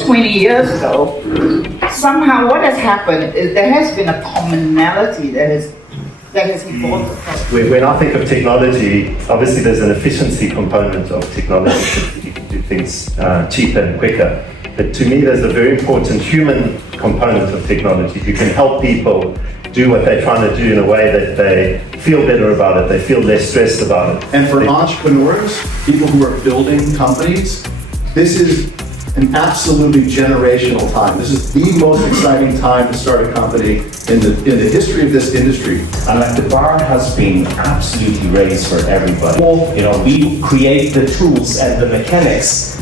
20 years ago, somehow what has happened is there has been a commonality that has evolved across. When I think of technology, obviously there's an efficiency component of technology. You can do things cheaper and quicker. But to me, there's a very important human component of technology. You can help people do what they're trying to do in a way that they feel better about it, they feel less stressed about it. And for entrepreneurs, people who are building companies, this is an absolutely generational time. This is the most exciting time to start a company in the history of this industry. And like the bar has been absolutely raised for everybody. You know, we create the tools and the mechanics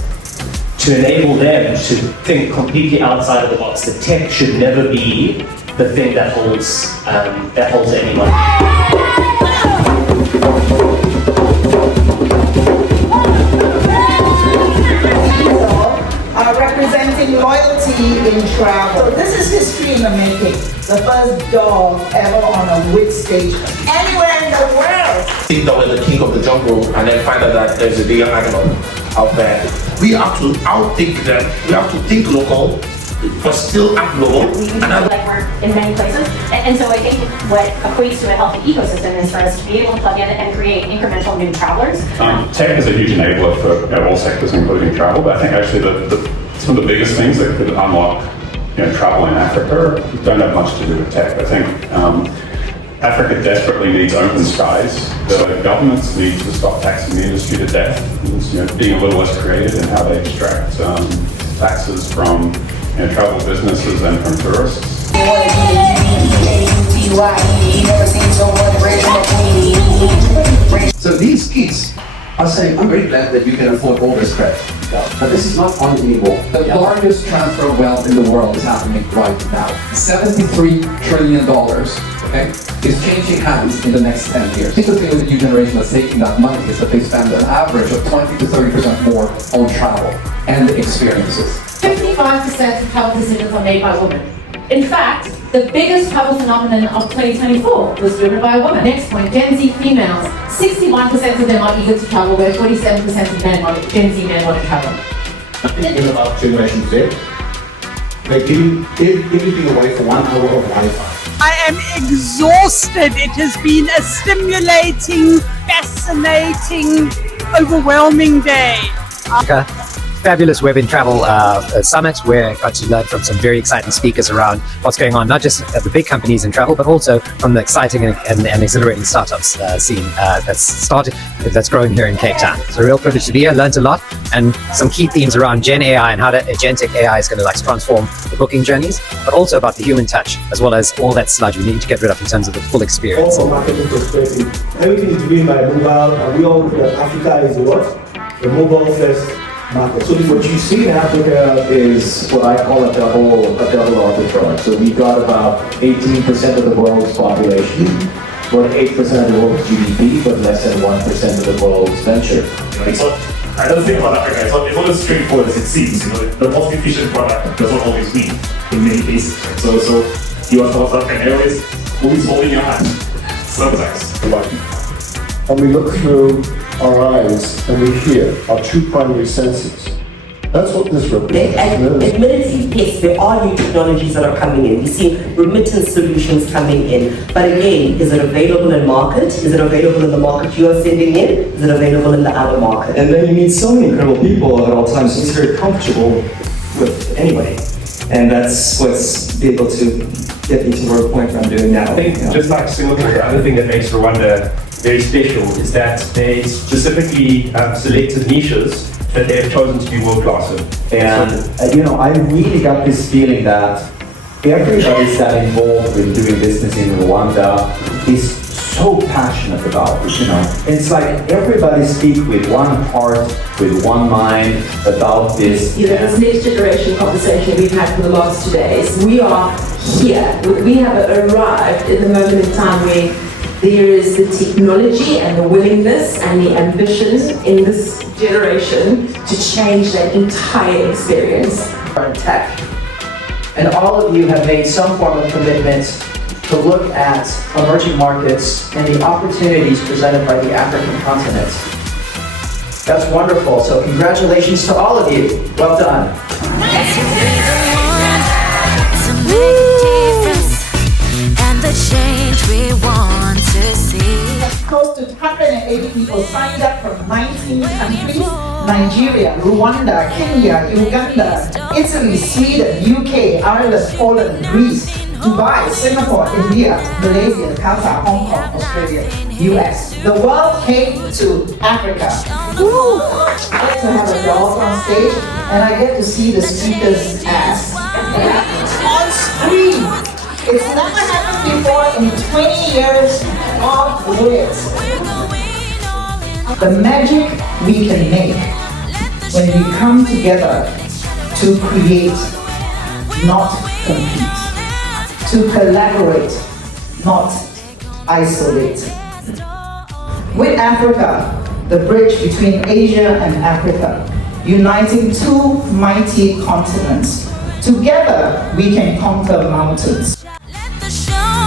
to enable them to think completely outside of the box. The tech should never be the thing that holds anyone. Are representing loyalty in travel. So this is history in the making. The first dog ever on a WiT station anywhere in the world. Think that we're the king of the jungle and then find out that there's a bigger animal out there. We have to outthink them. We have to think local, but still act global. We do legwork in many places, and so I think what equates to a healthy ecosystem is for us to be able to plug in and create incremental new travelers. Tech is a huge enabler for all sectors, including travel. But I think actually some of the biggest things that could unlock travel in Africa don't have much to do with tech. I think Africa desperately needs open skies. The governments need to stop taxing the industry to death. And, being a little less creative in how they extract taxes from travel businesses and from tourists. So these kids are saying, I'm very glad that you can afford all this credit. But this is not on anymore. The largest transfer of wealth in the world is happening right now. $73 trillion, okay, is changing hands in the next 10 years. The thing with the new generation that's taking that money is that they spend an average of 20 to 30% more on travel and experiences. 55% of travel decisions are made by women. In fact, the biggest travel phenomenon of 2024 was driven by a woman. Next point, Gen Z females. 61% of them are eager to travel, where 47% of Gen Z men want to travel. Thinking about Generation Z, they're giving everything away for 1 hour of Wi-Fi. I am exhausted. It has been a stimulating, fascinating, overwhelming day. Fabulous Web in Travel Summit, where I got to learn from some very exciting speakers around what's going on, not just at the big companies in travel, but also from the exciting and exhilarating startups scene that's growing here in Cape Town. It's a real privilege to be here, learned a lot, and some key themes around Gen AI and how that agentic AI is going to transform the booking journeys, but also about the human touch, as well as all that sludge we need to get rid of in terms of the full experience. From a marketing perspective, everything is driven by mobile, and we all know that Africa is what? The mobile first market. So what you see in Africa is what I call a double arbitrage. So we've got about 18% of the world's population, about 8% of the world's GDP, but less than 1% of the world's venture. I don't think about Africa. It's not as straightforward as it seems. The most efficient product does not always win in many cases. So you are South African Airways, always holding your hand. Sometimes. And we look through our eyes and we hear our two primary senses. That's what this represents. And admittedly, yes, there are new technologies that are coming in. We see remittance solutions coming in. But again, is it available in market? Is it available in the market you are sending in? Is it available in the other market? And then you meet so many incredible people at all times. It's very comfortable with anybody. And that's what's able to get me to where point I'm doing now. I think just like Singapore, the other thing that makes Rwanda very special is that they specifically selected niches that they have chosen to be world class in. And I really got this feeling that everybody that involved in doing business in Rwanda is so passionate about it. It's like everybody speaks with one heart, with one mind about this. This next generation conversation we've had for the last 2 days, we are here. We have arrived at the moment in time where there is the technology and the willingness and the ambition in this generation to change that entire experience. Tech. And all of you have made some form of commitment to look at emerging markets and the opportunities presented by the African continent. That's wonderful. So congratulations to all of you. Well done. Cause you'll be the one to make a difference and the change we want to see. Close to 180 people signed up from 19 countries: Nigeria, Rwanda, Kenya, Uganda, Italy, Sweden, UK, Ireland, Poland, Greece, Dubai, Singapore, India, Malaysia, Qatar, Hong Kong, Australia, US. The world came to Africa. Woo! I get to have a dog on stage and I get to see the speaker's ass on screen. It's never happened before in 20 years of WiT. The magic we can make when we come together to create, not compete. To collaborate, not isolate. WiT Africa, the bridge between Asia and Africa, uniting two mighty continents. Together we can conquer mountains. Let the show